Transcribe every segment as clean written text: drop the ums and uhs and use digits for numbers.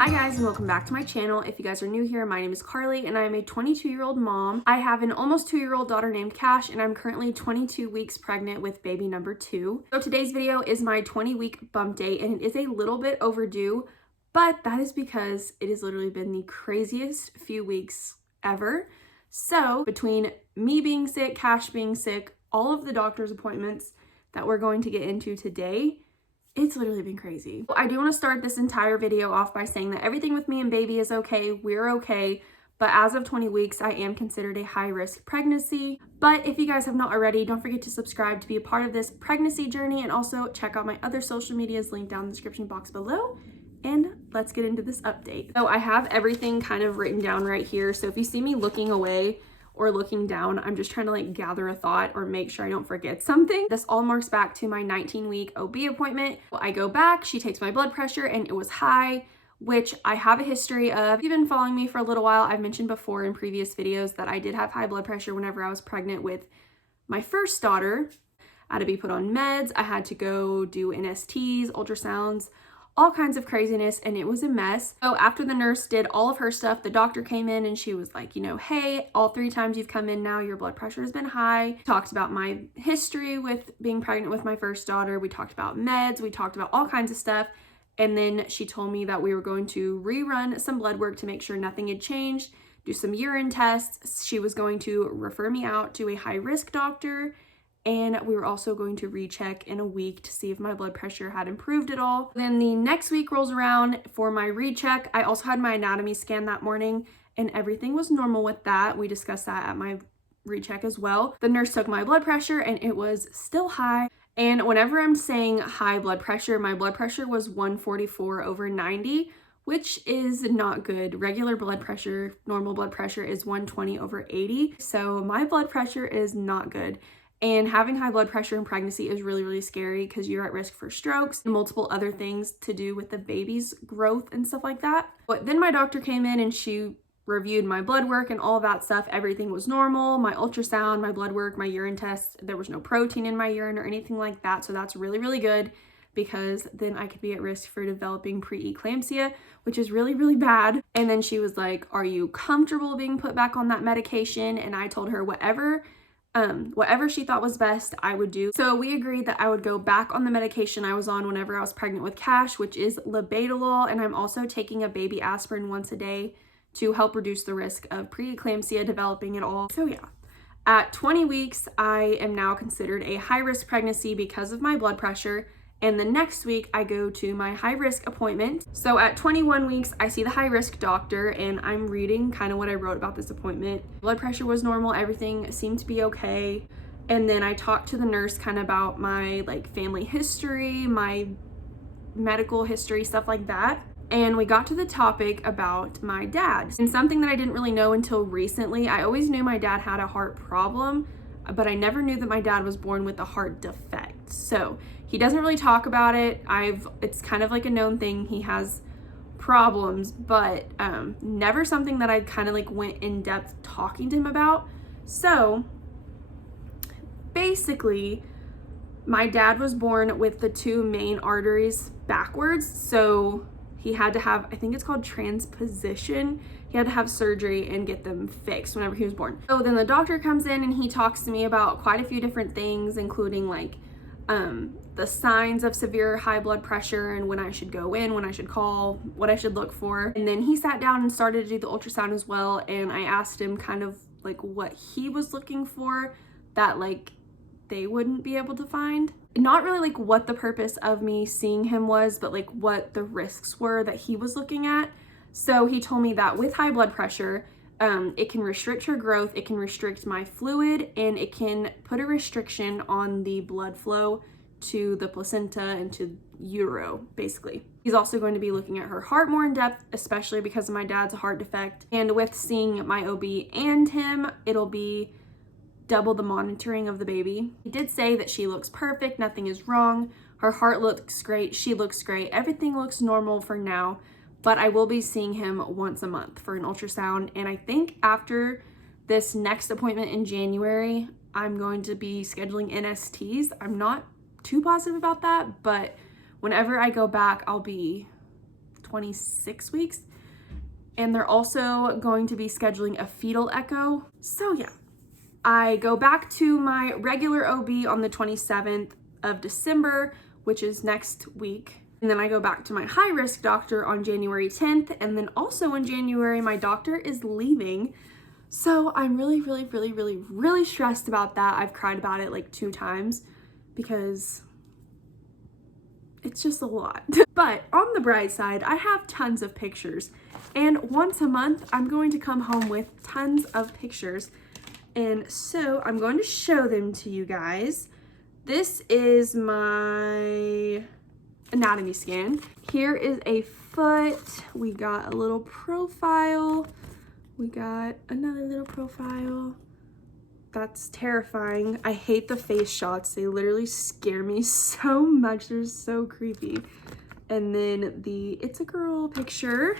Hi guys and welcome back to my channel. If you guys are new here, my name is Karlee and I am a 22-year-old mom. I have an almost 2-year-old daughter named Kash and I'm currently 22 weeks pregnant with baby number 2. So today's video is my 20-week bump date and it is a little bit overdue, but that is because it has literally been the craziest few weeks ever. So between me being sick, Kash being sick, all of the doctor's appointments that we're going to get into today, it's literally been crazy. I do want to start this entire video off by saying that everything with me and baby is okay. We're okay. But as of 20 weeks, I am considered a high-risk pregnancy. But if you guys have not already, don't forget to subscribe to be a part of this pregnancy journey and also check out my other social medias linked down in the description box below. And let's get into this update. So I have everything kind of written down right here. So if you see me looking away or looking down, I'm just trying to like gather a thought or make sure I don't forget something. This all marks back to my 19-week OB appointment. I go back, she takes my blood pressure and it was high, which I have a history of. If you've been following me for a little while, I've mentioned before in previous videos that I did have high blood pressure whenever I was pregnant with my first daughter. I had to be put on meds, I had to go do NSTs, ultrasounds, all kinds of craziness, and it was a mess. So after the nurse did all of her stuff, the doctor came in and she was like, hey, all 3 times you've come in now, your blood pressure has been high. Talked about my history with being pregnant with my first daughter. We talked about meds. We talked about all kinds of stuff. And then she told me that we were going to rerun some blood work to make sure nothing had changed, do some urine tests. She was going to refer me out to a high-risk doctor. And we were also going to recheck in a week to see if my blood pressure had improved at all. Then the next week rolls around for my recheck. I also had my anatomy scan that morning and everything was normal with that. We discussed that at my recheck as well. The nurse took my blood pressure and it was still high. And whenever I'm saying high blood pressure, my blood pressure was 144/90, which is not good. Regular blood pressure, normal blood pressure is 120/80. So my blood pressure is not good. And having high blood pressure in pregnancy is really, really scary because you're at risk for strokes and multiple other things to do with the baby's growth and stuff like that. But then my doctor came in and she reviewed my blood work and all of that stuff. Everything was normal. My ultrasound, my blood work, my urine tests, there was no protein in my urine or anything like that. So that's really, really good because then I could be at risk for developing preeclampsia, which is really, really bad. And then she was like, are you comfortable being put back on that medication? And I told her whatever she thought was best, I would do. So we agreed that I would go back on the medication I was on whenever I was pregnant with Kash, which is labetalol, and I'm also taking a baby aspirin once a day to help reduce the risk of preeclampsia developing at all. So yeah, at 20 weeks, I am now considered a high-risk pregnancy because of my blood pressure. And the next week I go to my high-risk appointment. So at 21 weeks, I see the high-risk doctor and I'm reading kind of what I wrote about this appointment. Blood pressure was normal, everything seemed to be okay. And then I talked to the nurse kind of about my family history, my medical history, stuff like that. And we got to the topic about my dad. And something that I didn't really know until recently, I always knew my dad had a heart problem, but I never knew that my dad was born with a heart defect. So he doesn't really talk about it. It's kind of like a known thing. He has problems, but never something that I kind of went in depth talking to him about. So basically, my dad was born with the 2 main arteries backwards. So he had to have, I think it's called transposition. He had to have surgery and get them fixed whenever he was born. So then the doctor comes in and he talks to me about quite a few different things, including the signs of severe high blood pressure and when I should go in, when I should call, what I should look for. And then he sat down and started to do the ultrasound as well. And I asked him kind of what he was looking for that they wouldn't be able to find. Not really what the purpose of me seeing him was, but what the risks were that he was looking at. So he told me that with high blood pressure, it can restrict your growth, it can restrict my fluid, and it can put a restriction on the blood flow to the placenta and to utero, basically. He's also going to be looking at her heart more in depth, especially because of my dad's heart defect. And with seeing my OB and him, it'll be double the monitoring of the baby. He did say that she looks perfect, nothing is wrong. Her heart looks great, she looks great, everything looks normal for now. But I will be seeing him once a month for an ultrasound. And I think after this next appointment in January, I'm going to be scheduling NSTs. I'm not too positive about that, but whenever I go back, I'll be 26 weeks. And they're also going to be scheduling a fetal echo. So yeah, I go back to my regular OB on the 27th of December, which is next week. And then I go back to my high risk doctor on January 10th. And then also in January, my doctor is leaving. So I'm really stressed about that. I've cried about it like 2 times because it's just a lot. But on the bright side, I have tons of pictures. And once a month, I'm going to come home with tons of pictures. And so I'm going to show them to you guys. This is my anatomy scan. Here is a foot. We got a little profile. We got another little profile. That's terrifying. I hate the face shots. They literally scare me so much. They're so creepy. And then the It's a Girl picture.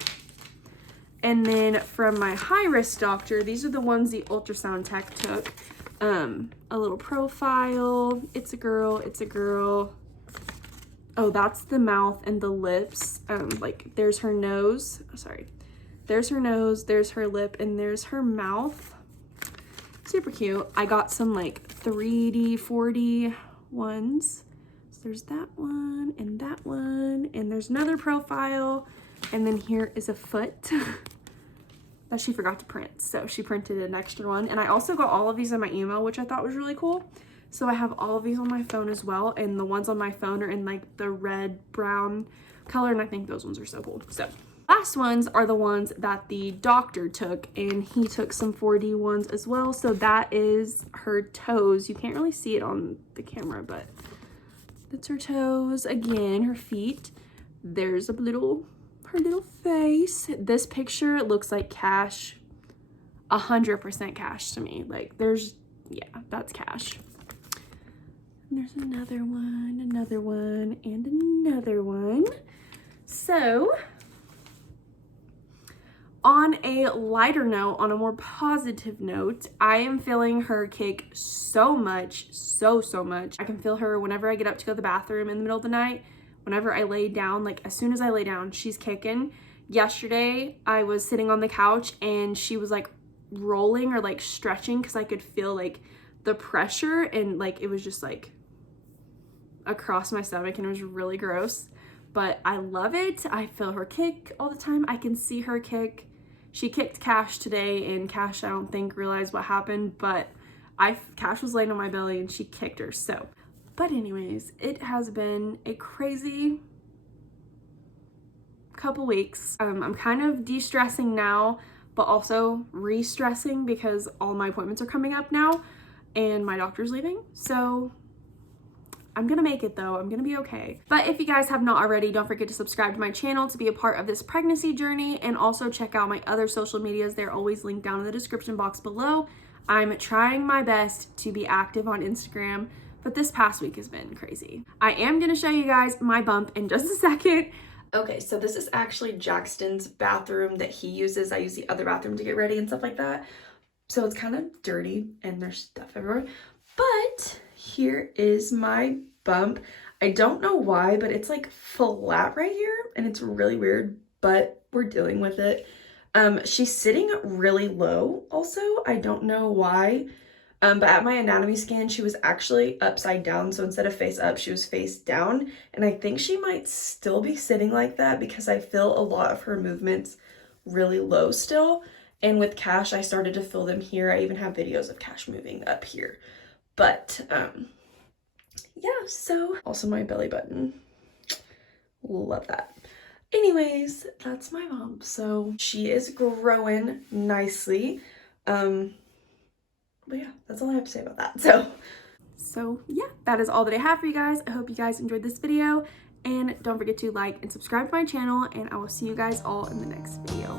And then from my high-risk doctor, these are the ones the ultrasound tech took. A little profile. It's a girl. It's a girl. Oh, that's the mouth and the lips. Like there's her nose. Oh, sorry. There's her nose, there's her lip, and there's her mouth. Super cute. I got some like 3D, 4D ones. So there's that one, and there's another profile. And then here is a foot that she forgot to print. So she printed an extra one. And I also got all of these in my email, which I thought was really cool. So I have all of these on my phone as well. And the ones on my phone are in like the red, brown color. And I think those ones are so cool. So last ones are the ones that the doctor took, and he took some 4D ones as well. So that is her toes. You can't really see it on the camera, but that's her toes. Again, her feet. There's her little face. This picture looks like Kash. 100% Kash to me. Like yeah, that's Kash. And there's another one, and another one. So on a lighter note, on a more positive note, I am feeling her kick so much, so much. I can feel her whenever I get up to go to the bathroom in the middle of the night, whenever I lay down, like as soon as I lay down, she's kicking. Yesterday, I was sitting on the couch and she was like rolling or like stretching because I could feel like the pressure, and like it was just like across my stomach, and it was really gross. But I love it. I feel her kick all the time. I can see her kick. She kicked Kash today, and Kash, I don't think, realized what happened, but Kash was laying on my belly and she kicked her. So, but anyways, it has been a crazy couple weeks. I'm kind of de-stressing now, but also re-stressing because all my appointments are coming up now and my doctor's leaving. So I'm gonna make it though. I'm gonna be okay. But if you guys have not already, don't forget to subscribe to my channel to be a part of this pregnancy journey, and also check out my other social medias. They're always linked down in the description box below. I'm trying my best to be active on Instagram, but this past week has been crazy. I am gonna show you guys my bump in just a second. Okay, so this is actually Jackson's bathroom that he uses. I use the other bathroom to get ready and stuff like that. So it's kind of dirty and there's stuff everywhere. But here is my bump. I don't know why, but it's like flat right here and it's really weird, but we're dealing with it. She's sitting really low also. I don't know why. But at my anatomy scan, she was actually upside down. So instead of face up, she was face down. And I think she might still be sitting like that because I feel a lot of her movements really low still. And with Kash, I started to feel them here. I even have videos of Kash moving up here. But yeah, so also my belly button. Love that. Anyways, that's my mom. So she is growing nicely. But yeah, that's all I have to say about that. So yeah, that is all that I have for you guys. I hope you guys enjoyed this video, and don't forget to like and subscribe to my channel, and I will see you guys all in the next video.